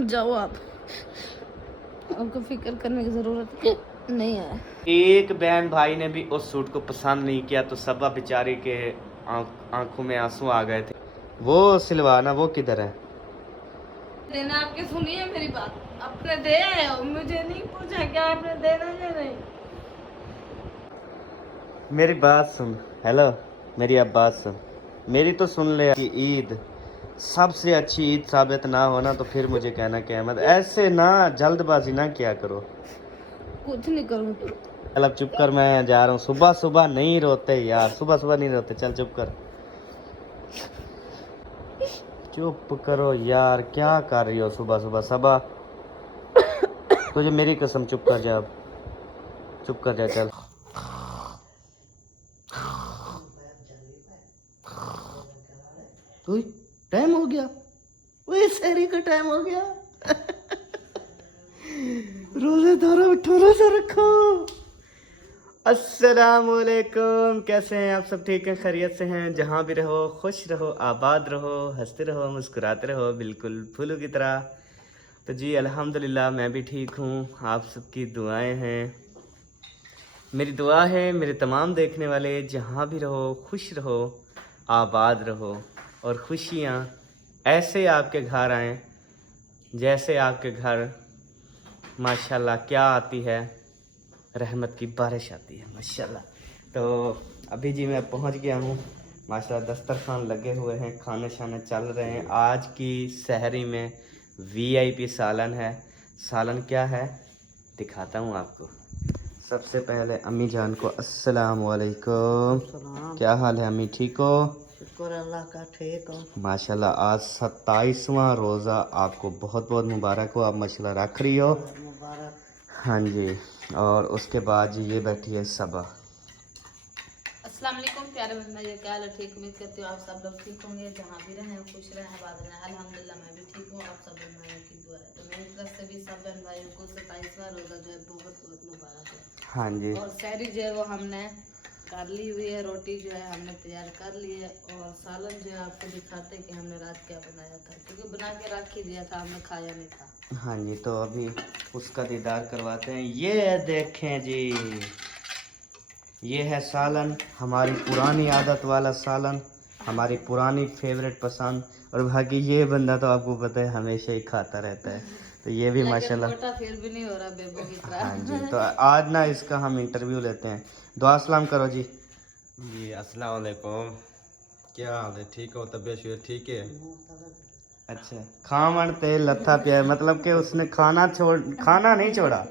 जाओ आप, आपको फिक्र करने की जरूरत नहीं है। एक बहन भाई ने भी उस सूट को पसंद नहीं किया तो सबा बेचारी के आंखों में आंसू आ गए थे। वो सिलवाना वो किधर है? देना आपके, सुनिए मेरी बात, आपने दे आए हो, मुझे नहीं पूछा क्या आपने देना या नहीं। मेरी बात सुन। हेलो, मेरी अब बात सुन, मेरी तो सुन ले कि ईद सबसे अच्छी ईद साबित ना होना तो फिर मुझे कहना कि अहमद ऐसे ना जल्दबाजी ना किया करो। कुछ नहीं करूँ। चल अब चुप कर, मैं जा रहा हूँ। सुबह सुबह नहीं रोते यार, सुबह सुबह नहीं रोते। चल चुप कर, चुप करो यार, क्या कर रही हो सुबह सुबह? सबा तुझे मेरी कसम, चुप कर जा, अब चुप कर जा। चल तो टाइम हो गया, वही सहरी का टाइम हो गया। रोजे धरो, उठो, रोजा रखो। अस्सलामुअलैकुम, कैसे हैं आप सब? ठीक हैं, खैरियत से हैं? जहाँ भी रहो खुश रहो, आबाद रहो, हंसते रहो, मुस्कुराते रहो, बिल्कुल फूलों की तरह। तो जी अल्हम्दुलिल्लाह मैं भी ठीक हूँ, आप सबकी दुआएं हैं। मेरी दुआ है मेरे तमाम देखने वाले जहाँ भी रहो खुश रहो, आबाद रहो, और खुशियाँ ऐसे आपके घर आएँ जैसे आपके घर माशाल्लाह क्या आती है, रहमत की बारिश आती है माशाल्लाह। तो अभी जी मैं पहुंच गया हूँ माशाल्लाह, दस्तरखान लगे हुए हैं, खाने शाने चल रहे हैं। आज की सहरी में वीआईपी सालन है। सालन क्या है दिखाता हूँ आपको। सबसे पहले अम्मी जान को अस्सलाम वालेकुम। क्या हाल है अम्मी, ठीक हो? शुक्र अल्लाह का, ठीक हो? माशाल्लाह आज 27वां रोज़ा, आपको बहुत बहुत मुबारक हो। आप माशाल्लाह रख रही हो। मुबारक। हाँ जी, और उसके बाद जी ये बैठी है सबा। अस्सलाम वालेकुम प्यारे बहन भाई, क्या हाल है? ठीक, उम्मीद करती हूँ आप सब लोग ठीक होंगे, जहाँ भी रहें खुश रहें, आबाद रहें। अल्हम्दुलिल्लाह मैं भी ठीक हूँ, आप सब बहन भाइयों की दुआ है। तो मेरी तरफ से भी सब बहन भाइयों को 27वां रोज़ा जो है बहुत बहुत मुबारक है। हाँ जी, और सहरी जो है वो हमने कर ली हुई है, रोटी जो है हमने तैयार कर ली है, और सालन जो है आपको दिखाते हैं कि हमने रात क्या बनाया था, क्योंकि बना के रख ही दिया था, हमने खाया नहीं था। हाँ जी, तो अभी उसका दीदार करवाते हैं। ये देखें जी, ये है सालन, हमारी पुरानी आदत वाला सालन, हमारी पुरानी फेवरेट पसंद। और बाकी ये बंदा तो आपको पता है हमेशा ही खाता रहता है, तो ये भी लेकिन माशाल्लाह। मोटा फिर भी नहीं हो रहा बेबो की तरह। हाँ जी, तो आज ना इसका हम इंटरव्यू लेते हैं। दुआ सलाम करो जी। जी अस्सलाम वालेकुम, क्या हाल है? ठीक हो? तबीयत शुरू ठीक है? अच्छा, खामन तेल लत्था प्यार, मतलब कि उसने खाना नहीं छोड़ा।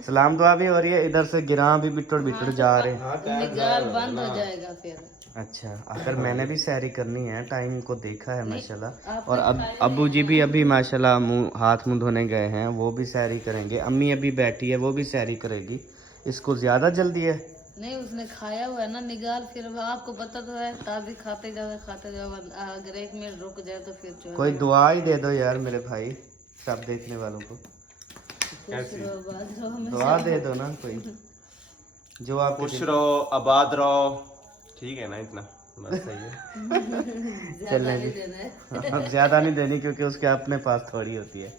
सलाम दुआ भी हो रही है, इधर से गिरा भी बिटड़ बिटड़ जा रहे हैं। निगार बंद हो जाएगा फिर। अच्छा, अगर मैंने भी सैरी करनी है, टाइम को देखा है माशाल्लाह। आपने और अब अबू जी भी अभी माशाल्लाह हाथ मुंह धोने गए हैं, वो भी सैरी करेंगे। अम्मी अभी बैठी है, वो भी सैरी करेगी। इसको ज़्यादा जल्दी है। नहीं, उसने खाया हुआ है ना निगार, फिर वो आपको पता तो है, ताज़ी खाते जाओ, अगर एक मिनट रुक जाए तो फिर जो है कोई दुआ ही दे दो यार मेरे भाई, सब देखने वालों को खुश रहो, बात रहो, हमेशा। दुआ दे दो ना कोई, जो आप खुश रहो, आबाद रहो, ठीक है ना? इतना बस सही है। ज्यादा चलने नहीं जी। देना है। अब ज़्यादा नहीं देनी, क्योंकि उसके अपने पास थोड़ी होती है।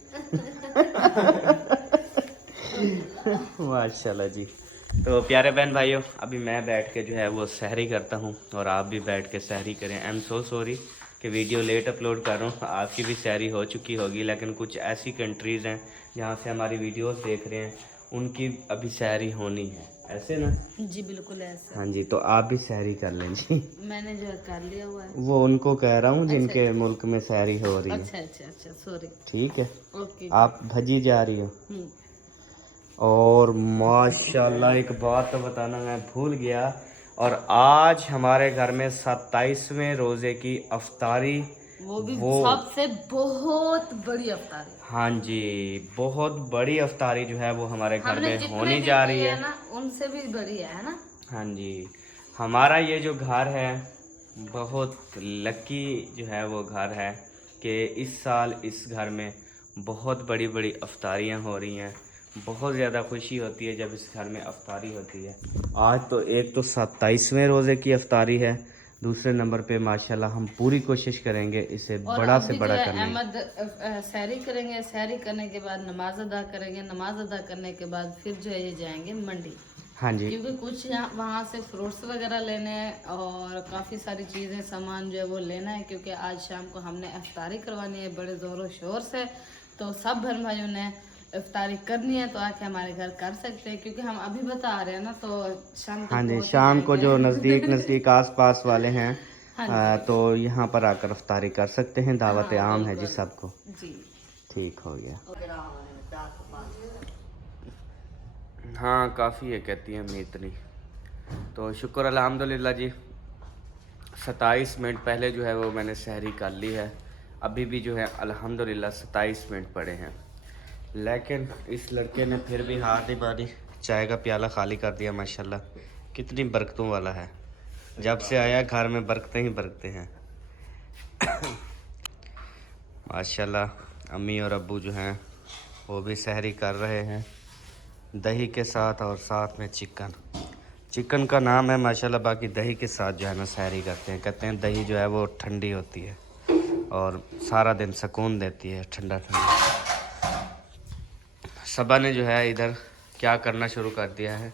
माशाल्लाह जी। तो प्यारे बहन भाइयों, अभी मैं बैठ के जो है वो सहरी करता हूँ, और आप भी बैठ के सहरी करें। आई एम सो सॉरी कि वीडियो लेट अपलोड कर रहा हूँ। आपकी भी सहरी हो चुकी होगी, लेकिन कुछ ऐसी कंट्रीज़ हैं जहाँ से हमारी वीडियोस देख रहे हैं, उनकी अभी सहरी होनी है, ऐसे ना? जी बिल्कुल ऐसे। हाँ जी, तो आप भी सहरी कर लें जी। मैंने जो है कर लिया हुआ है। वो उनको कह रहा हूँ जिनके मुल्क में सहरी हो रही है। अच्छा अच्छा अच्छा, सॉरी। ठीक है, ओके। आप भजी जा रही हो। और माशाल्लाह एक बात तो बताना मैं भूल गया, और आज हमारे घर में 27वें रोज़े की अफ्तारी, वो भी सबसे बहुत बड़ी अफ्तारी। हाँ जी, बहुत बड़ी अफ्तारी जो है वो हमारे घर हमने में जितने होने भी जा की रही है ना, उनसे भी बड़ी है ना। हाँ जी, हमारा ये जो घर है बहुत लकी जो है वो घर है कि इस साल इस घर में बहुत बड़ी बड़ी अफ्तारियाँ हो रही हैं। बहुत ज़्यादा खुशी होती है जब इस घर में अफ्तारी होती है। आज तो एक तो 27वें रोज़े की अफ्तारी है, दूसरे नंबर पे माशाल्लाह हम पूरी कोशिश करेंगे इसे और बड़ा अभी से जो बड़ा है करने की। अहमद सैरी करेंगे, सैरी करने के बाद नमाज अदा करेंगे, नमाज अदा करने के बाद फिर जो है ये जाएंगे मंडी, हाँ जी, क्योंकि कुछ यहाँ वहाँ से फ्रूट्स वगैरह लेने हैं और काफ़ी सारी चीज़ें सामान जो है वो लेना है, क्योंकि आज शाम को हमने इफ्तारी करवानी है बड़े ज़ोरों शोर से। तो सब बहन भाइयों ने इफ्तारी करनी है तो आके हमारे घर कर सकते हैं, क्योंकि हम अभी बता रहे हैं ना, तो शाम तक हाँ जी, पहुँच ही शाम को जो जाएंगे। नज़दीक आस पास वाले हैं हाँ तो यहाँ पर आकर इफ्तारी कर सकते हैं। दावत हाँ, आम है जी बिल्कुल। सबको। जी ठीक हो गया। हाँ काफ़ी है कहती हैं मैं इतनी। तो शुक्र अल्हम्दुलिल्लाह जी, 27 मिनट पहले जो है वो मैंने सहरी कर ली है। अभी भी जो है अल्हम्दुलिल्लाह 27 मिनट पड़े हैं, लेकिन इस लड़के ने फिर भी हाथ नहीं मारी, चाय का प्याला खाली कर दिया। माशाल्लाह कितनी बरकतों वाला है, जब से आया घर में बरकतें ही बरकतें हैं। माशाल्लाह अम्मी और अब्बू जो हैं वो भी सहरी कर रहे हैं दही के साथ, और साथ में चिकन का नाम है माशाल्लाह, बाकी दही के साथ जो है ना सहरी करते हैं। कहते हैं दही जो है वो ठंडी होती है और सारा दिन सुकून देती है, ठंडा ठंडा। सबा ने जो है इधर क्या करना शुरू कर दिया है,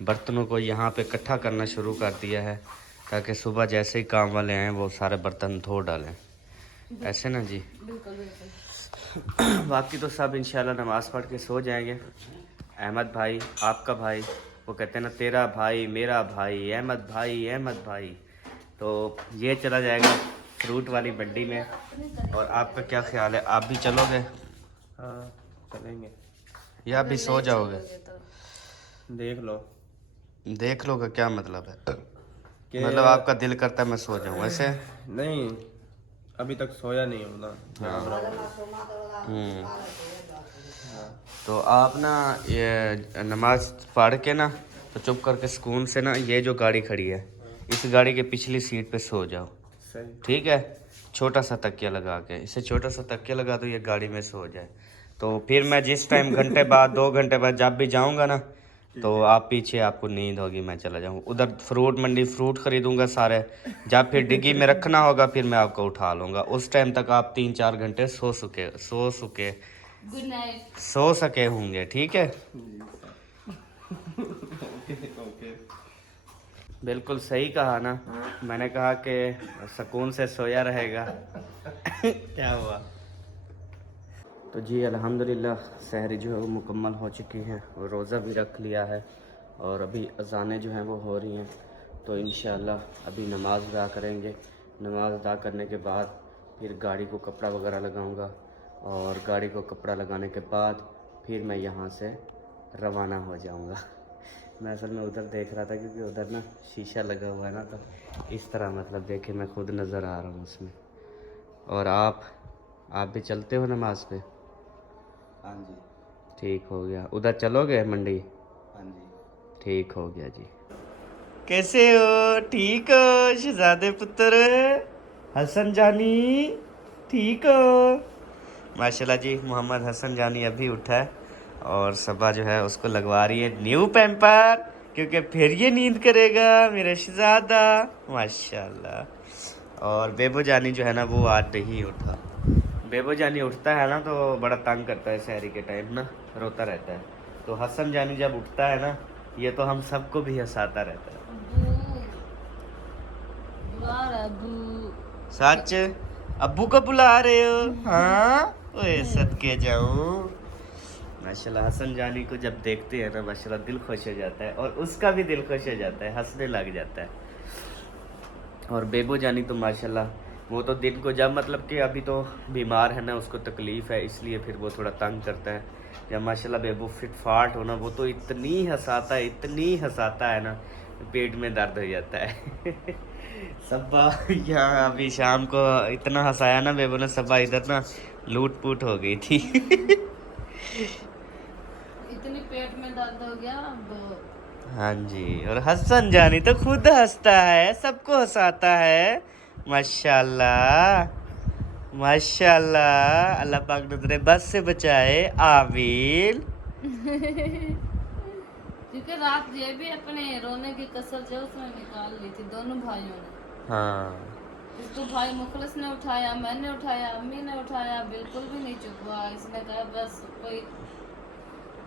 बर्तनों को यहाँ पे इकट्ठा करना शुरू कर दिया है, ताकि सुबह जैसे ही काम वाले आएँ वो सारे बर्तन धो डालें, ऐसे ना जी। बिल्कुल बिल्कुल। बाकी तो सब इंशाल्लाह नमाज़ पढ़ के सो जाएंगे। अहमद भाई आपका भाई, वो कहते हैं ना तेरा भाई मेरा भाई अहमद भाई, तो ये चला जाएगा फ्रूट वाली मंडी में। और आपका क्या ख्याल है, आप भी चलोगे? हाँ चलेंगे। या भी सो जाओगे? देख लो का क्या मतलब है? कि मतलब आपका दिल करता है मैं सो जाऊँ ऐसे? नहीं, अभी तक सोया नहीं हूँ ना। तो आप ना ये नमाज पढ़ के ना तो चुप करके सुकून से ना, ये जो गाड़ी खड़ी है इस गाड़ी के पिछली सीट पे सो जाओ, सही। ठीक है? छोटा सा तकिया लगा के, इसे छोटा सा तकिया लगा दो, ये गाड़ी में सो जाए। तो फिर मैं जिस टाइम घंटे बाद 2 घंटे बाद जब भी जाऊंगा ना, तो आप पीछे, आपको नींद होगी, मैं चला जाऊँ उधर फ्रूट मंडी, फ्रूट खरीदूंगा सारे। जब फिर डिग्गी में रखना होगा फिर मैं आपको उठा लूँगा। उस टाइम तक आप 3-4 घंटे सो गुड नाइट। सके होंगे, ठीक है? बिल्कुल सही कहा ना, मैंने कहा कि सुकून से सोया रहेगा। क्या हुआ? तो जी अल्हम्दुलिल्लाह सहरी जो है वो मुकम्मल हो चुकी है और रोज़ा भी रख लिया है, और अभी अज़ानें जो हैं वो हो रही हैं। तो इंशाअल्लाह अभी नमाज अदा करेंगे। नमाज अदा करने के बाद फिर गाड़ी को कपड़ा वगैरह लगाऊंगा, और गाड़ी को कपड़ा लगाने के बाद फिर मैं यहाँ से रवाना हो जाऊँगा। मैं असल में उधर देख रहा था क्योंकि उधर ना शीशा लगा हुआ है ना, तो इस तरह मतलब देखे मैं खुद नज़र आ रहा हूँ उसमें। और आप भी चलते हो नमाज पे? हाँ जी। ठीक हो गया। उधर चलोगे मंडी? हाँ जी। ठीक हो गया जी। कैसे हो? ठीक हो शहजादे पुत्र हसन जानी? ठीक हो? माशाल्लाह जी, मोहम्मद हसन जानी अभी उठा है और सबा जो है उसको लगवा रही है न्यू पैम्पर, क्योंकि फिर ये नींद करेगा मेरा शहजादा, माशाल्लाह। और बेबो जानी जो है ना वो आज नहीं उठा। बेबो जानी उठता है ना तो बड़ा तंग करता है सहरी के टाइम ना, रोता रहता है। तो हसन जानी जब उठता है ना, ये तो हम सबको भी हंसाता रहता है। सच अब्बू को बुला रहे हो? हाँ ओए सदके जाऊं। माशाल्लाह हसन जानी को जब देखते हैं ना माशाल्लाह दिल खुश हो जाता है, और उसका भी दिल खुश हो जाता है, हंसने लग जाता है। और बेबो जानी तो माशाल्लाह वो तो दिन को जब मतलब कि अभी तो बीमार है ना, उसको तकलीफ़ है, इसलिए फिर वो थोड़ा तंग करता है। जब माशाल्लाह बेबो फिट फाट हो ना, वो तो इतनी हंसाता है ना, पेट में दर्द हो जाता है। सब्बा यहाँ अभी शाम को इतना हंसाया ना बेबो ने, सब्बा इधर ना लूट पुट हो गई थी। इतनी पेट में दर्द हो गया अब। हाँ जी, और हसन जानी तो खुद हंसता है, सबको हंसाता है। माशाल्लाह माशाल्लाह, अल्लाह पाक नजरे बस से बचाए, आमीन। क्योंकि रात ये भी अपने रोने की कसर जो उसमें निकाल ली थी दोनों भाइयों ने। हाँ तो भाई मुखलिस ने उठाया, मैंने उठाया, अम्मी ने उठाया, बिल्कुल भी नहीं चुप हुआ। इसने कहा बस कोई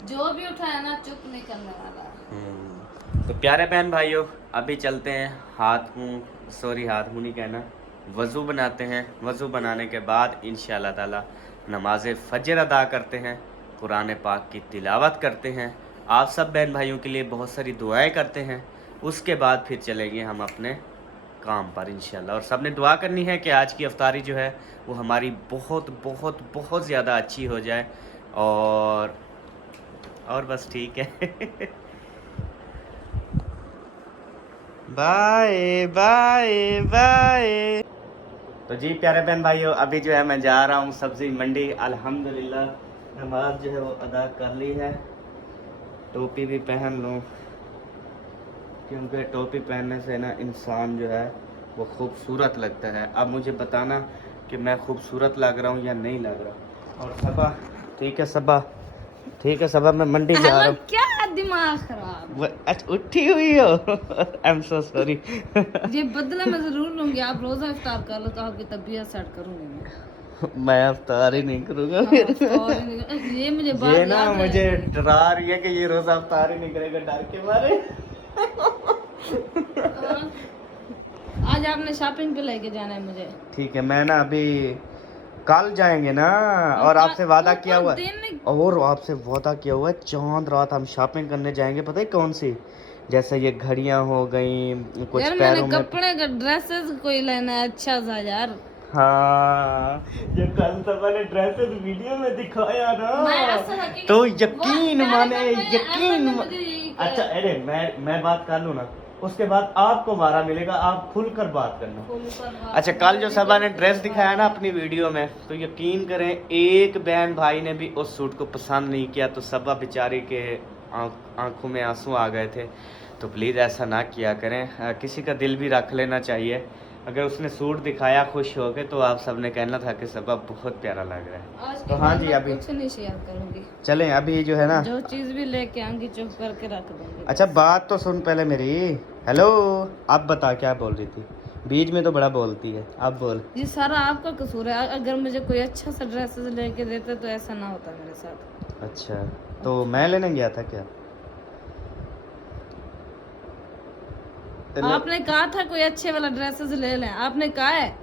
जो भी उठाया ना चुप नहीं करने वाला। तो प्यारे बहन भाइयों, अभी चलते हैं हाथ मुंह नहीं कहना, वज़ू बनाते हैं। वज़ू बनाने के बाद इंशाअल्लाह ताला नमाज फजर अदा करते हैं, कुरान पाक की तिलावत करते हैं, आप सब बहन भाइयों के लिए बहुत सारी दुआएं करते हैं। उसके बाद फिर चलेंगे हम अपने काम पर इंशाल्लाह। और सबने दुआ करनी है कि आज की अफ्तारी जो है वो हमारी बहुत बहुत बहुत ज़्यादा अच्छी हो जाए। और बस ठीक है। Bye bye bye. तो जी प्यारे बहन भाइयों, अभी जो है मैं जा रहा हूँ सब्ज़ी मंडी। अल्हम्दुलिल्लाह नमाज जो है वो अदा कर ली है। टोपी भी पहन लूँ, क्योंकि टोपी पहनने से ना इंसान जो है वो खूबसूरत लगता है। अब मुझे बताना कि मैं खूबसूरत लग रहा हूँ या नहीं लग रहा। और सबा ठीक है, सबा मैं मंडी जा रहा हूँ। क्या दिमाग खराब, अच्छा उठी हुई हो। I am so sorry. ये बदला मैं जरूर लूंगी। आप रोजा इफ्तार कर लो तो आपकी तबीयत सेट करूंगी मैं अफ्तार ही नहीं करूँगा हाँ, फिर। और ये मुझे बात ये ना याद है। मुझे डरा रही है कि ये रोज़ा अफ्तार ही नहीं करेगा डर के मारे। हाँ। आज आपने शॉपिंग पे लेके जाना है मुझे। ठीक है, मैं ना अभी कल जाएंगे ना, और आपसे वादा किया हुआ है चांद रात हम शॉपिंग करने जाएंगे। पता है कौन सी? जैसे ये घड़ियां हो गई, कुछ यार पैरों मैंने में। कपड़े का ड्रेसेस कोई लेना है अच्छा सा यार। हाँ, जो कल सब ने ड्रेसेस वीडियो में दिखाया मैं ना, असल हकीकत- तो यकीन वो माने मैंने मुझे- यकीन असल में मा- मुझे यही अच्छा अरे मैं बात कर लूँ ना, उसके बाद आपको मारा मिलेगा, आप खुलकर बात करना। अच्छा कल जो सबा ने ड्रेस दिखाया ना अपनी वीडियो में, तो यकीन करें एक बहन भाई ने भी उस सूट को पसंद नहीं किया। तो सबा बेचारी के आंखों में आंसू आ गए थे। तो प्लीज़ ऐसा ना किया करें, किसी का दिल भी रख लेना चाहिए। अगर उसने सूट दिखाया खुश हो गए तो आप सबने कहना था कि सबा बहुत प्यारा लग रहा है। आज तो हाँ जी, मैं अभी कुछ नहीं शेयर करूंगी। चलें, अभी जो है ना, जो चीज भी लेके आऊंगी चुप करके रख दूंगी। अच्छा बात तो सुन पहले मेरी। हेलो, अब बता क्या बोल रही थी? बीच में तो बड़ा बोलती है, अब बोल। ये सारा आपका कसूर है। अगर मुझे कोई अच्छा सा ड्रेसेस लेके देते तो ऐसा ना होता मेरे साथ। अच्छा तो मैं लेने गया था क्या? आपने कहा था कोई अच्छे वाला ड्रेसेस ले लें, आपने कहा है,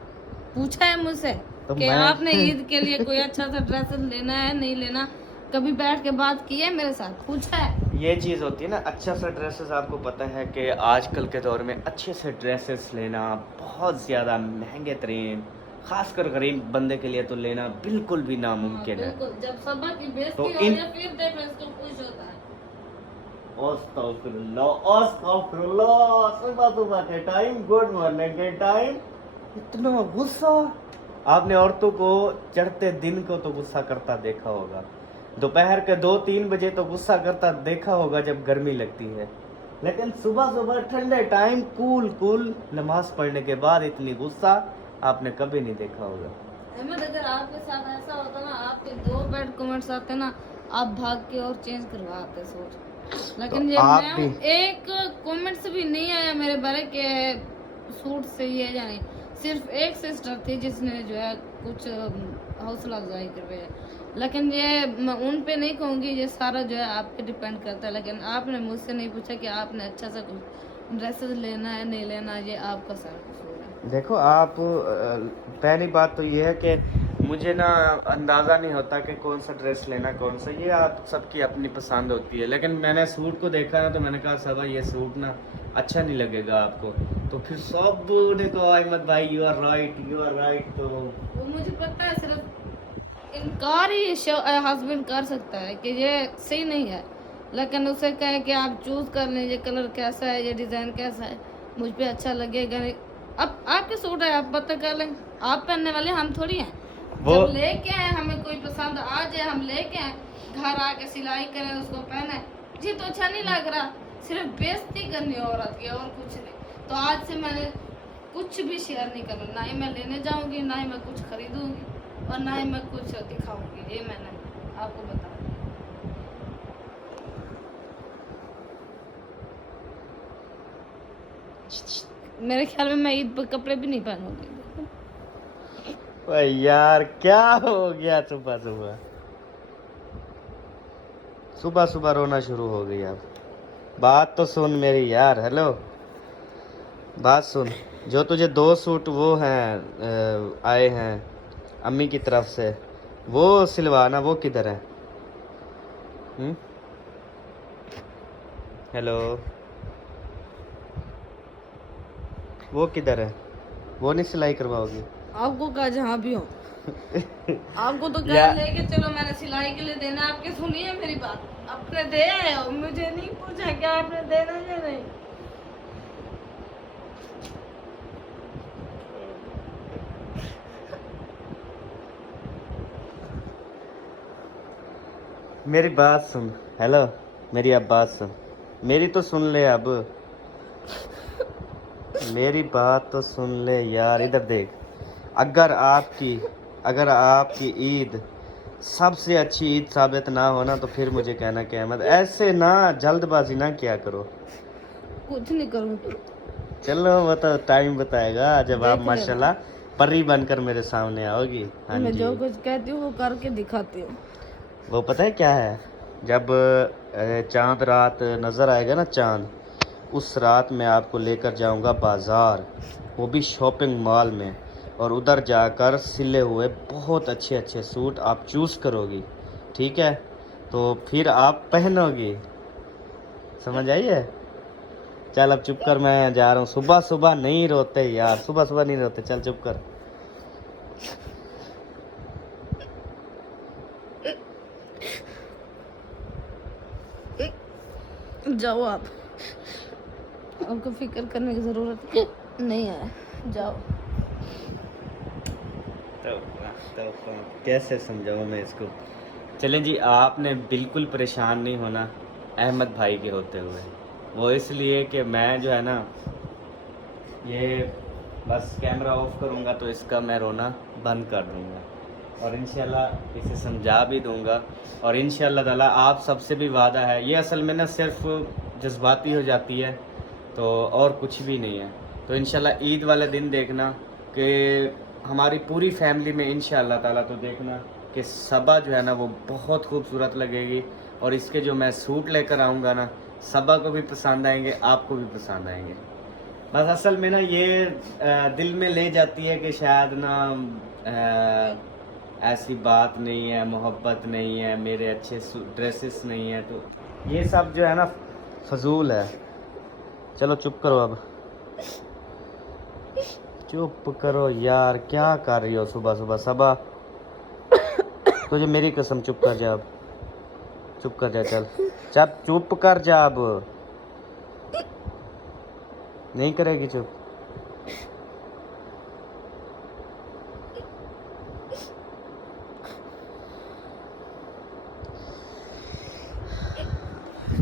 पूछा है मुझसे तो कि मैं- आपने ईद के लिए कोई अच्छा सा ड्रेसेस लेना है नहीं लेना, कभी बैठ के बात की है मेरे साथ? पूछा है? ये चीज़ होती है ना, अच्छा सा ड्रेसेस। आपको पता है कि आजकल के दौर में अच्छे से ड्रेसेस लेना बहुत ज़्यादा महंगे तरीन, खासकर गरीब बंदे के लिए तो लेना बिल्कुल भी नामुमकिन है। बिल्कुल, जब सबा की बेइज्जती तो हो इन- जाए फिर देखो इसको खुश होता है। सुबह के टाइम, गुड मॉर्निंग के टाइम इतना गुस्सा। आपने औरतों को चढ़ते दिन को तो गुस्सा करता देखा होगा, दोपहर के 2-3 बजे तो गुस्सा करता देखा होगा जब गर्मी लगती है, लेकिन सुबह सुबह ठंडे टाइम कूल नमाज पढ़ने के बाद इतनी गुस्सा आपने कभी नहीं देखा होगा। अहमद, अगर आपके साथ ऐसा होता ना, आपके 2 बैड कमेंट्स आते ना, आप भाग के और चेंज करवाते सोच। लेकिन तो ये आप मैं भी- एक कमेंट्स भी नहीं आया मेरे बारे के सूट से ही है जाने। सिर्फ एक सिस्टर थी जिसने जो है कुछ हौसला अफजाई करवाई, लेकिन ये मैं उन पे नहीं कहूँगी, ये सारा जो है आप पे डिपेंड करता है। लेकिन आपने मुझसे नहीं पूछा कि आपने अच्छा सा कुछ ड्रेसेस लेना है नहीं लेना, ये आपका सारा कसूर है। देखो आप, पहली बात तो ये है कि मुझे ना अंदाज़ा नहीं होता कि कौन सा ड्रेस लेना कौन सा, ये आप सबकी अपनी पसंद होती है। लेकिन मैंने सूट को देखा ना तो मैंने कहा सबा ये सूट ना अच्छा नहीं लगेगा आपको। तो फिर सब ने कहा अहमद भाई यू आर राइट। तो वो मुझे पता है, सिर्फ इनकार ही हस्बैंड कर सकता है कि ये सही नहीं है। लेकिन उसे कहे कि आप चूज कर लें, ये कलर कैसा है, ये डिजाइन कैसा है, मुझ पे अच्छा लगेगा नहीं। अब आपके सूट है, आप पता कर लें, आप पहनने वाले हम थोड़ी हैं। वो जब लेके आए, हमें कोई पसंद आ जाए, हम लेके आए, घर आके सिलाई करें, उसको पहने, जी तो अच्छा नहीं लग रहा, सिर्फ बेइज्जती करनी है औरत की और कुछ नहीं। तो आज से मैंने कुछ भी शेयर नहीं करना, ना ही मैं लेने जाऊंगी, ना ही मैं कुछ खरीदूंगी, और ना ही मैं कुछ दिखाऊंगी। ये मैंने आपको बता दिया। मेरे ख्याल में मैं ईद पर कपड़े भी नहीं पहनूंगी। ओए यार क्या हो गया सुबह सुबह, सुबह सुबह रोना शुरू हो गई अब। बात तो सुन मेरी यार, हेलो बात सुन। जो तुझे 2 सूट वो हैं आए हैं अम्मी की तरफ से, वो सिलवाना, वो किधर है? हेलो, वो किधर है? वो नहीं सिलाई करवाओगी? आपको कहा जहाँ भी हो आपको तो या- कहा लेके चलो, मैंने सिलाई के लिए देना। आपके सुनिए मेरी बात, आपने दे आए हो, मुझे नहीं पूछा क्या आपने देना या नहीं। मेरी बात सुन, हेलो मेरी अब बात सुन, मेरी तो सुन ले अब, मेरी बात तो सुन ले यार, इधर देख। अगर आपकी ईद सबसे अच्छी ईद साबित ना होना तो फिर मुझे कहना कि अहमद ऐसे ना जल्दबाजी ना किया करो। कुछ नहीं करूँगी। चलो वो तो टाइम बताएगा जब आप देख माशाल्लाह परी बनकर मेरे सामने आओगी। हाँ मैं जी, जो कुछ कहती हूँ वो करके दिखाती हूँ। वो पता है क्या है, जब चांद रात नज़र आएगा ना चांद, उस रात मैं आपको लेकर जाऊंगा बाज़ार, वो भी शॉपिंग मॉल में, और उधर जाकर सिले हुए बहुत अच्छे अच्छे सूट आप चूज़ करोगी, ठीक है? तो फिर आप पहनोगी, समझ आई है? चल अब चुप कर, मैं जा रहा हूँ। सुबह सुबह नहीं रोते यार, सुबह सुबह नहीं रोते, चल चुप कर। जाओ आप, आपको फिक्र करने की जरूरत नहीं है, जाओ। तो कैसे समझाऊँ मैं इसको? चलें जी, आपने बिल्कुल परेशान नहीं होना अहमद भाई के होते हुए। वो इसलिए कि मैं जो है ना, ये बस कैमरा ऑफ करूँगा तो इसका मैं रोना बंद कर दूँगा, और इंशाल्लाह इसे समझा भी दूँगा, और इंशाल्लाह ताला आप सबसे भी वादा है, ये असल में ना सिर्फ जज्बाती हो जाती है तो और कुछ भी नहीं है। तो इंशाल्लाह ईद वाले दिन देखना कि हमारी पूरी फैमिली में इंशाल्लाह ताला, तो देखना कि सबा जो है ना वो बहुत खूबसूरत लगेगी, और इसके जो मैं सूट लेकर आऊँगा ना, सबा को भी पसंद आएंगे, आपको भी पसंद आएंगे। बस असल में ना ये दिल में ले जाती है कि शायद ना ऐसी बात नहीं है, मोहब्बत नहीं है, मेरे अच्छे ड्रेसेस नहीं है, तो ये सब जो है ना फजूल है। चलो चुप करो अब, चुप करो यार, क्या कर रही हो सुबह सुबह? सबा तुझे मेरी कसम, चुप कर जा अब, चुप कर जा, चल चल चुप कर जा अब, नहीं करेगी चुप?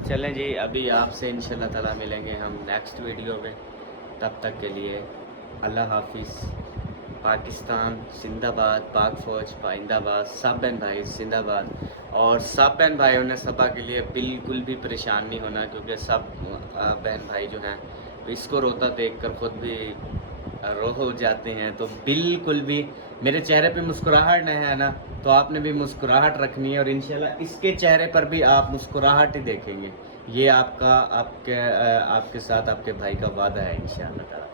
चलें जी, अभी आपसे इंशाल्लाह ताला मिलेंगे हम नेक्स्ट वीडियो में। तब तक के लिए अल्लाह हाफिज़। पाकिस्तान जिंदाबाद, पाक फ़ौज पाइंदाबाद, सब बहन भाई जिंदाबाद। और सब बहन भाइयों ने सबा के लिए बिल्कुल भी परेशान नहीं होना, क्योंकि सब बहन भाई जो हैं तो इसको रोता देख कर खुद भी रो हो जाते हैं। तो बिल्कुल भी मेरे चेहरे पे मुस्कुराहट नहीं है ना, तो आपने भी मुस्कुराहट रखनी है, और इंशाल्लाह इसके चेहरे पर भी आप मुस्कुराहट ही देखेंगे। ये आपके साथ आपके भाई का वादा है इंशाल्लाह ताला।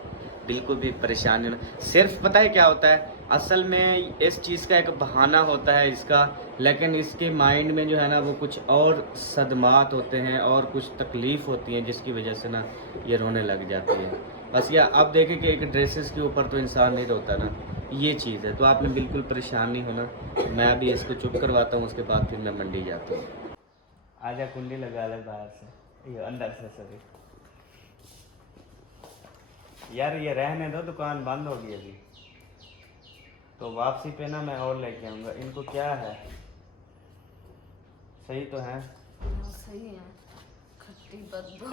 बिल्कुल भी परेशान नहीं होना। सिर्फ पता है क्या होता है, असल में इस चीज़ का एक बहाना होता है इसका, लेकिन इसके माइंड में जो है ना वो कुछ और सदमात होते हैं और कुछ तकलीफ़ होती हैं, जिसकी वजह से ना ये रोने लग जाती है। बस ये आप देखें कि एक ड्रेसेस के ऊपर तो इंसान नहीं रोता ना, ये चीज़ है। तो आपने बिल्कुल परेशान नहीं होना, मैं अभी इसको चुप करवाता हूँ, उसके बाद फिर मैं मंडी जाता हूँ। आजा कुंडी लगा ले बाहर से, ये अंदर से, सॉरी यार, ये रहने दो, दुकान बंद होगी अभी, तो वापसी पे ना मैं और लेके आऊँगा। इनको क्या है, सही तो है? सही है, खट्टी बदबू।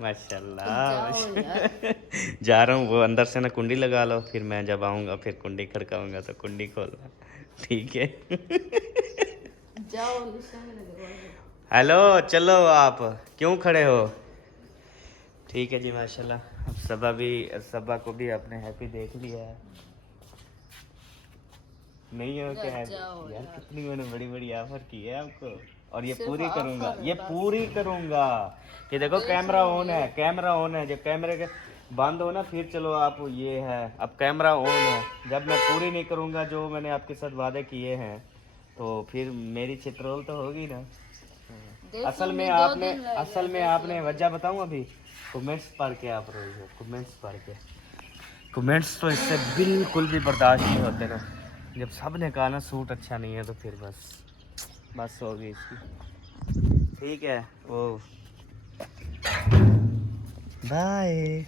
माशाल्लाह। जा रहा हूँ, वो अंदर से ना कुंडी लगा लो, फिर मैं जब आऊँगा फिर कुंडी खड़काऊँगा तो कुंडी खोलना, ठीक है? जाओ। हेलो, चलो, आप क्यों खड़े हो? ठीक है जी माशाल्लाह। अब सबा को भी आपने हैप्पी देख लिया है। नहीं हो क्या है जाओ यार, यार। कितनी मैंने बड़ी बड़ी ऑफर की है आपको, और ये सिर्फ पूरी करूंगा, offer है ये बस। पूरी करूंगा। ये देखो देख कैमरा ऑन लेंगे। है, कैमरा ऑन है। जब कैमरे के बंद हो ना फिर चलो आप, ये है अब कैमरा ऑन है। जब मैं पूरी नहीं करूंगा जो मैंने आपके साथ वादे किए हैं तो फिर मेरी चित्रोल तो होगी ना। देख असल में लेंगे, 2 आपने दिन रह असल गए, में देख आपने लेंगे। वजह बताऊं अभी, कमेंट्स पढ़ के आप रोई हो, कमेंट्स पढ़ के। कमेंट्स तो इससे बिल्कुल भी बर्दाश्त नहीं होते ना। जब सब ने कहा ना सूट अच्छा नहीं है तो फिर बस होगी इसकी। ठीक है ओ बाय।